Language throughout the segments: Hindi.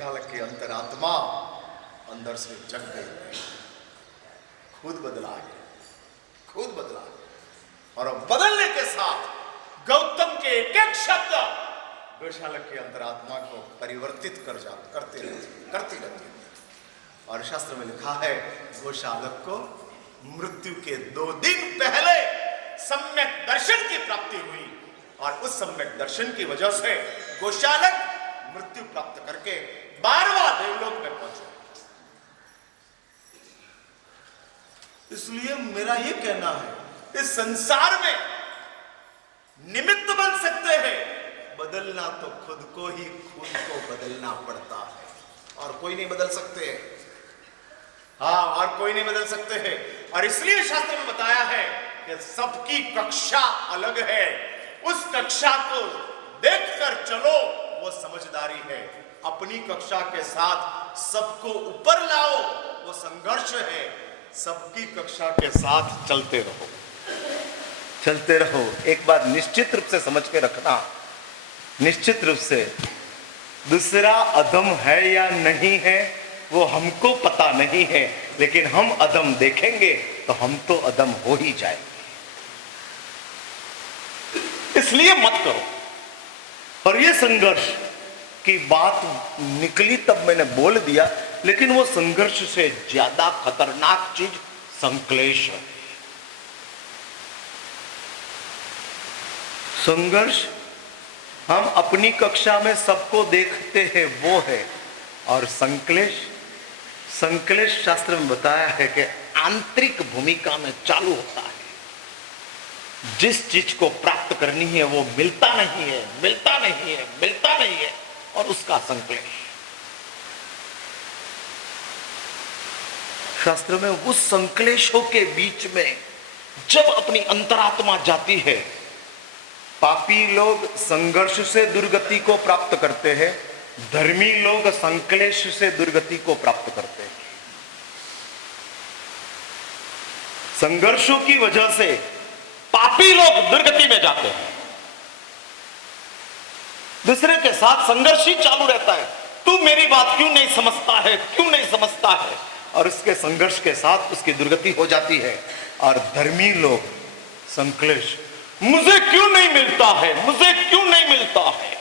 गोशालक की अंतरात्मा अंदर से जग गई, खुद बदला है, खुद बदला है। और बदलने के साथ गौतम के एक एक शब्द गोशालक की अंतरात्मा को परिवर्तित करती रहती है। और शास्त्र में लिखा है गोशालक को मृत्यु के 2 दिन पहले सम्यक दर्शन की प्राप्ति हुई, और उस सम्यक दर्शन की वजह से गोशालक मृत्यु प्राप्त करके 12वां देवलोक में पहुंचे। इसलिए मेरा यह कहना है, इस संसार में निमित्त बन सकते हैं, बदलना तो खुद को ही खुद को बदलना पड़ता है, और कोई नहीं बदल सकते हैं। हाँ, और कोई नहीं बदल सकते हैं। और इसलिए शास्त्र में बताया है कि सबकी कक्षा अलग है, उस कक्षा को देखकर चलो, वो समझदारी है। अपनी कक्षा के साथ सबको ऊपर लाओ, वो संघर्ष है। सबकी कक्षा के साथ चलते रहो, चलते रहो। एक बात निश्चित रूप से समझ के रखना, निश्चित रूप से दूसरा अधम है या नहीं है वो हमको पता नहीं है, लेकिन हम अधम देखेंगे तो हम तो अधम हो ही जाएंगे। इसलिए मत करो। और ये संघर्ष की बात निकली तब मैंने बोल दिया, लेकिन वो संघर्ष से ज्यादा खतरनाक चीज संक्लेश है। संघर्ष हम अपनी कक्षा में सबको देखते हैं वो है, और संक्लेश, संक्लेश शास्त्र में बताया है कि आंतरिक भूमिका में चालू होता है। जिस चीज को प्राप्त करनी है वो मिलता नहीं है, मिलता नहीं है, मिलता नहीं है, और उसका संक्लेश। शास्त्र में उस संक्लेशों के बीच में जब अपनी अंतरात्मा जाती है, पापी लोग संघर्ष से दुर्गति को प्राप्त करते हैं, धर्मी लोग संक्लेश से दुर्गति को प्राप्त करते हैं। संघर्षों की वजह से पापी लोग दुर्गति में जाते हैं। दूसरे के साथ संघर्ष ही चालू रहता है, तू मेरी बात क्यों नहीं समझता है, क्यों नहीं समझता है, और उसके संघर्ष के साथ उसकी दुर्गति हो जाती है। और धर्मी लोग संक्लेश, मुझे क्यों नहीं मिलता है, मुझे क्यों नहीं मिलता है,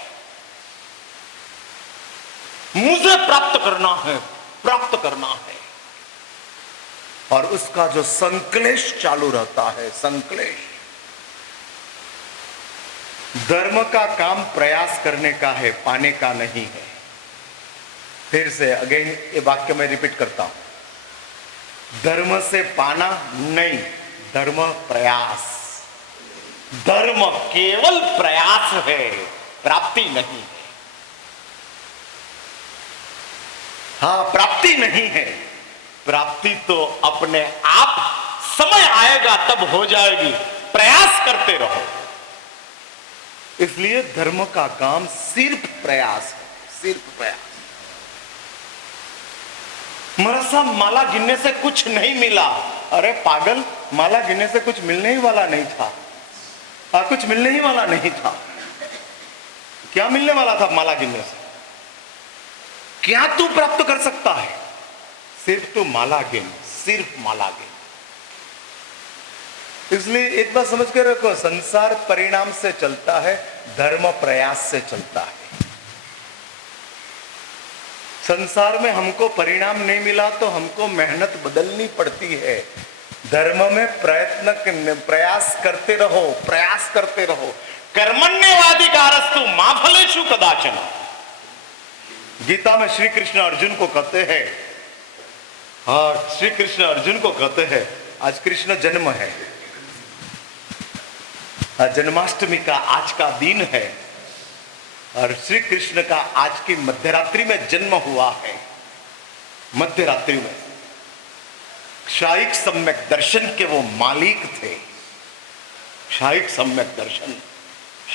मुझे प्राप्त करना है, प्राप्त करना है, और उसका जो संक्लेश चालू रहता है, संक्लेश। धर्म का काम प्रयास करने का है, पाने का नहीं है। फिर से अगेन ये वाक्य मैं रिपीट करता हूं, धर्म से पाना नहीं, धर्म प्रयास। धर्म केवल प्रयास है, प्राप्ति नहीं है। हाँ, प्राप्ति नहीं है, प्राप्ति तो अपने आप समय आएगा तब हो जाएगी, प्रयास करते रहो। इसलिए धर्म का काम सिर्फ प्रयास है, सिर्फ प्रयास। मेरा साहब माला गिनने से कुछ नहीं मिला, अरे पागल, माला गिनने से कुछ मिलने ही वाला नहीं था। कुछ मिलने ही वाला नहीं था। क्या मिलने वाला था माला गिनने से? क्या तू प्राप्त कर सकता है? सिर्फ तू माला गिन, सिर्फ माला गिन। इसलिए एक बात समझ के रखो, संसार परिणाम से चलता है, धर्म प्रयास से चलता है। संसार में हमको परिणाम नहीं मिला तो हमको मेहनत बदलनी पड़ती है। धर्म में प्रयास करते रहो, प्रयास करते रहो। कर्मण्यवाधिकारस्तु मा फलेषु कदाचन। गीता में श्री कृष्ण अर्जुन को कहते हैं, हाँ, श्री कृष्ण अर्जुन को कहते हैं, आज कृष्ण जन्म है, जन्माष्टमी का आज का दिन है, और श्री कृष्ण का आज की मध्यरात्रि में जन्म हुआ है। मध्यरात्रि में शायिक सम्यक दर्शन के वो मालिक थे। शायिक सम्यक दर्शन,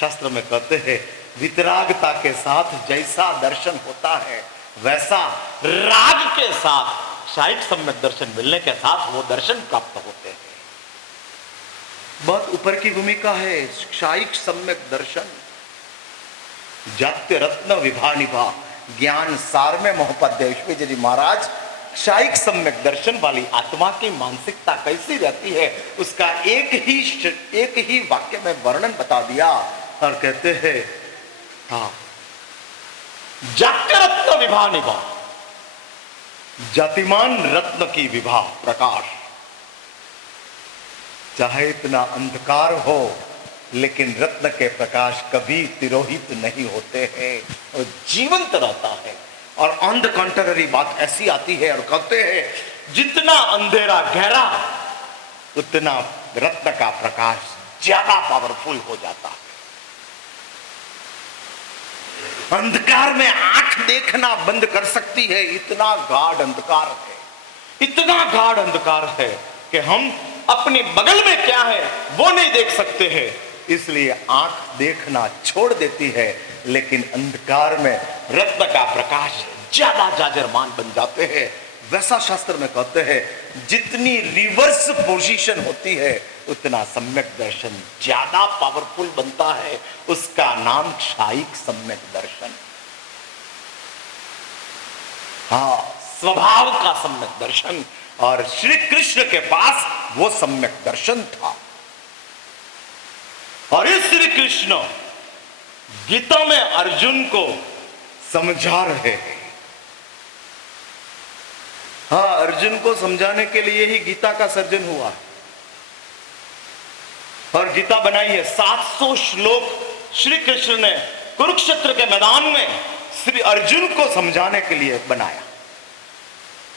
शास्त्र में कहते हैं, वितरागता के साथ जैसा दर्शन होता है वैसा राग के साथ शायिक सम्यक दर्शन मिलने के साथ वो दर्शन प्राप्त होते हैं। बहुत ऊपर की भूमिका है शायिक सम्यक दर्शन। जात्य रत्न विभा निभा, ज्ञान सार में मोहपद्य विश्वेश्वर जी महाराज क्षायिक सम्यक दर्शन वाली आत्मा की मानसिकता कैसी रहती है उसका एक ही वाक्य में वर्णन बता दिया और कहते हैं हाँ, जात्य रत्न विभा निभा, जातिमान रत्न की विभा प्रकाश। चाहे इतना अंधकार हो लेकिन रत्न के प्रकाश कभी तिरोहित नहीं होते हैं और जीवंत रहता है। और ऑन द कॉन्ट्ररी बात ऐसी आती है और कहते हैं जितना अंधेरा गहरा उतना रत्न का प्रकाश ज्यादा पावरफुल हो जाता है। अंधकार में आंख देखना बंद कर सकती है, इतना गाढ़ अंधकार है, इतना गाढ़ अंधकार है कि हम अपने बगल में क्या है वो नहीं देख सकते हैं, इसलिए आंख देखना छोड़ देती है। लेकिन अंधकार में रत्न का प्रकाश ज्यादा जाजरमान बन जाते हैं। वैसा शास्त्र में कहते हैं जितनी रिवर्स पोजीशन होती है उतना सम्यक दर्शन ज्यादा पावरफुल बनता है। उसका नाम क्षायिक सम्यक दर्शन, हाँ, स्वभाव का सम्यक दर्शन। और श्री कृष्ण के पास वो सम्यक दर्शन था। और इस श्री कृष्ण गीता में अर्जुन को समझा रहे हैं। हाँ, अर्जुन को समझाने के लिए ही गीता का सर्जन हुआ और गीता बनाई है। 700 श्लोक श्री कृष्ण ने कुरुक्षेत्र के मैदान में श्री अर्जुन को समझाने के लिए बनाया,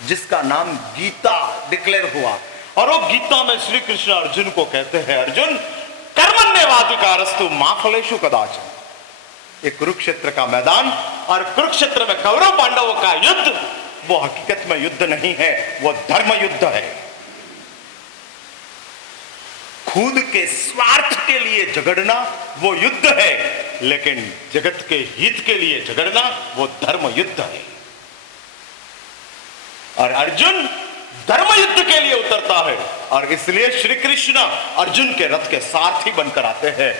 जिसका नाम गीता डिक्लेयर हुआ। और वो गीता में श्री कृष्ण अर्जुन को कहते हैं, अर्जुन कर्मण्येवाधिकारस्तु मा फलेषु कदाचन। ये कुरुक्षेत्र का मैदान और कुरुक्षेत्र में कौरव पांडवों का युद्ध वो हकीकत में युद्ध नहीं है, वो धर्म युद्ध है। खुद के स्वार्थ के लिए झगड़ना वो युद्ध है, लेकिन जगत के हित के लिए झगड़ना वो धर्म युद्ध है। और अर्जुन धर्म युद्ध के लिए उतरता है और इसलिए श्री कृष्ण अर्जुन के रथ के सारथी बनकर आते हैं।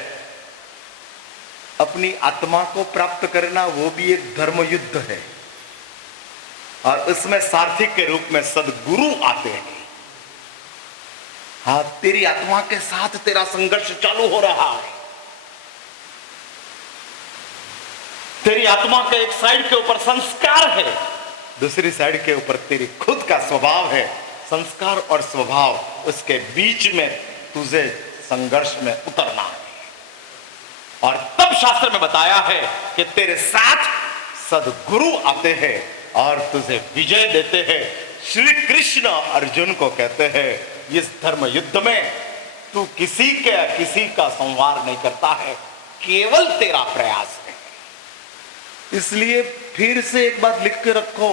अपनी आत्मा को प्राप्त करना वो भी एक धर्म युद्ध है और उसमें सारथी के रूप में सदगुरु आते हैं। हाँ, तेरी आत्मा के साथ तेरा संघर्ष चालू हो रहा है। तेरी आत्मा के एक साइड के ऊपर संस्कार है, दूसरी साइड के ऊपर तेरी खुद का स्वभाव है। संस्कार और स्वभाव, उसके बीच में तुझे संघर्ष में उतरना है। और तब शास्त्र में बताया है कि तेरे साथ सदगुरु आते हैं और तुझे विजय देते हैं। श्री कृष्ण अर्जुन को कहते हैं इस धर्म युद्ध में तू किसी का संहार नहीं करता है, केवल तेरा प्रयास है। इसलिए फिर से एक बात लिख के रखो,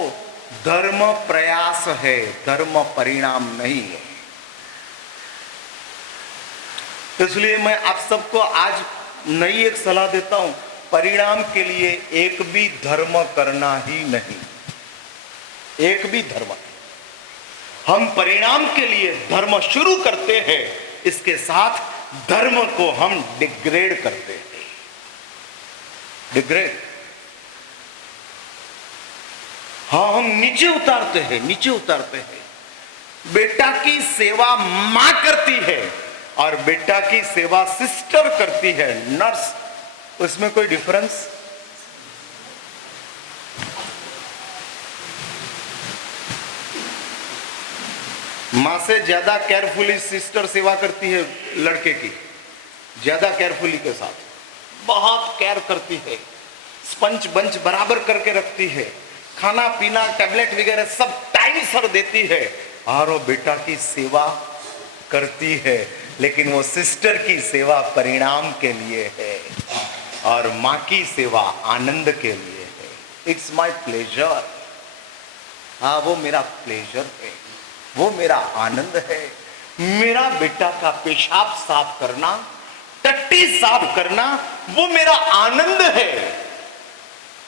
धर्म प्रयास है, धर्म परिणाम नहीं है। इसलिए मैं आप सबको आज नई एक सलाह देता हूं, परिणाम के लिए एक भी धर्म करना ही नहीं, एक भी धर्म। हम परिणाम के लिए धर्म शुरू करते हैं, इसके साथ धर्म को हम डिग्रेड करते हैं। डिग्रेड, हाँ, हम नीचे उतारते हैं, नीचे उतारते हैं। बेटा की सेवा मां करती है और बेटा की सेवा सिस्टर करती है, नर्स। उसमें कोई डिफरेंस? मां से ज्यादा केयरफुली सिस्टर सेवा करती है लड़के की, ज्यादा केयरफुली के साथ, बहुत केयर करती है, स्पंज बंच बराबर करके रखती है, खाना पीना टैबलेट वगैरह सब टाइम सर देती है और वो बेटा की सेवा करती है। लेकिन वो सिस्टर की सेवा परिणाम के लिए है और मां की सेवा आनंद के लिए है। इट्स माय प्लेजर, हाँ, वो मेरा प्लेजर है, वो मेरा आनंद है। मेरा बेटा का पेशाब साफ करना, टट्टी साफ करना, वो मेरा आनंद है।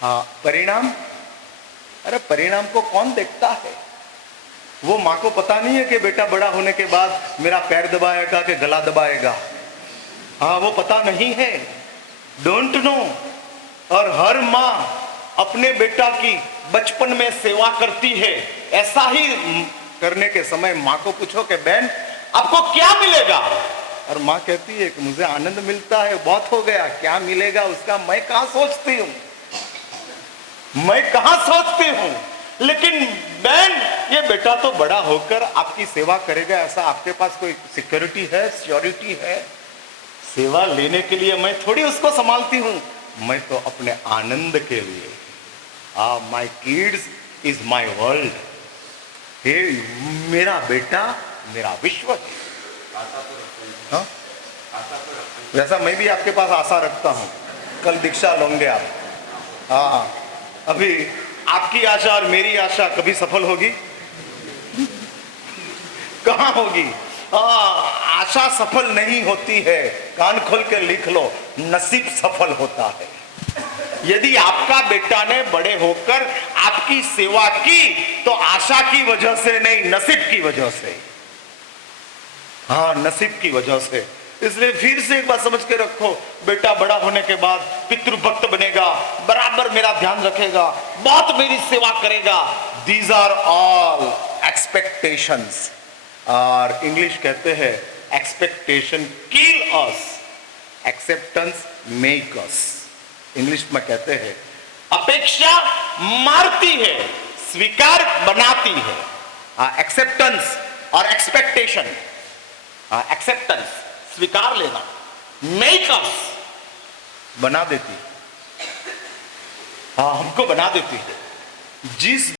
हाँ, परिणाम, अरे परिणाम को कौन देखता है? वो माँ को पता नहीं है कि बेटा बड़ा होने के बाद मेरा पैर दबाएगा कि गला दबाएगा। हाँ, वो पता नहीं है, डोंट नो। और हर माँ अपने बेटा की बचपन में सेवा करती है, ऐसा ही करने के समय माँ को पूछो कि बहन आपको क्या मिलेगा, और माँ कहती है कि मुझे आनंद मिलता है, बहुत हो गया, क्या मिलेगा उसका मैं कहां सोचती हूं, मैं कहां सोचती हूं। लेकिन बहन ये बेटा तो बड़ा होकर आपकी सेवा करेगा, ऐसा आपके पास कोई सिक्योरिटी है, सिक्योरिटी है? सेवा लेने के लिए मैं थोड़ी उसको संभालती हूं, मैं तो अपने आनंद के लिए। My kids is my world. हे मेरा बेटा मेरा विश्व है। हाँ? वैसा मैं भी आपके पास आशा रखता हूं, कल दीक्षा लोगे आप। हाँ, अभी आपकी आशा और मेरी आशा कभी सफल होगी? कहां होगी? आशा सफल नहीं होती है, कान खोल कर लिख लो, नसीब सफल होता है। यदि आपका बेटा ने बड़े होकर आपकी सेवा की तो आशा की वजह से नहीं, नसीब की वजह से। हाँ, नसीब की वजह से। इसलिए फिर से एक बात समझ के रखो, बेटा बड़ा होने के बाद पितृभक्त बनेगा, बराबर मेरा ध्यान रखेगा, बहुत मेरी सेवा करेगा। दीज आर ऑल एक्सपेक्टेशंस, और इंग्लिश कहते हैं एक्सपेक्टेशन किल अस, एक्सेप्टेंस मेक अस। इंग्लिश में कहते हैं अपेक्षा मारती है, स्वीकार बनाती है। एक्सेप्टेंस और एक्सपेक्टेशन, एक्सेप्टेंस स्वीकार लेना, मेक अस बना देती है, हमको बना देती है। जिस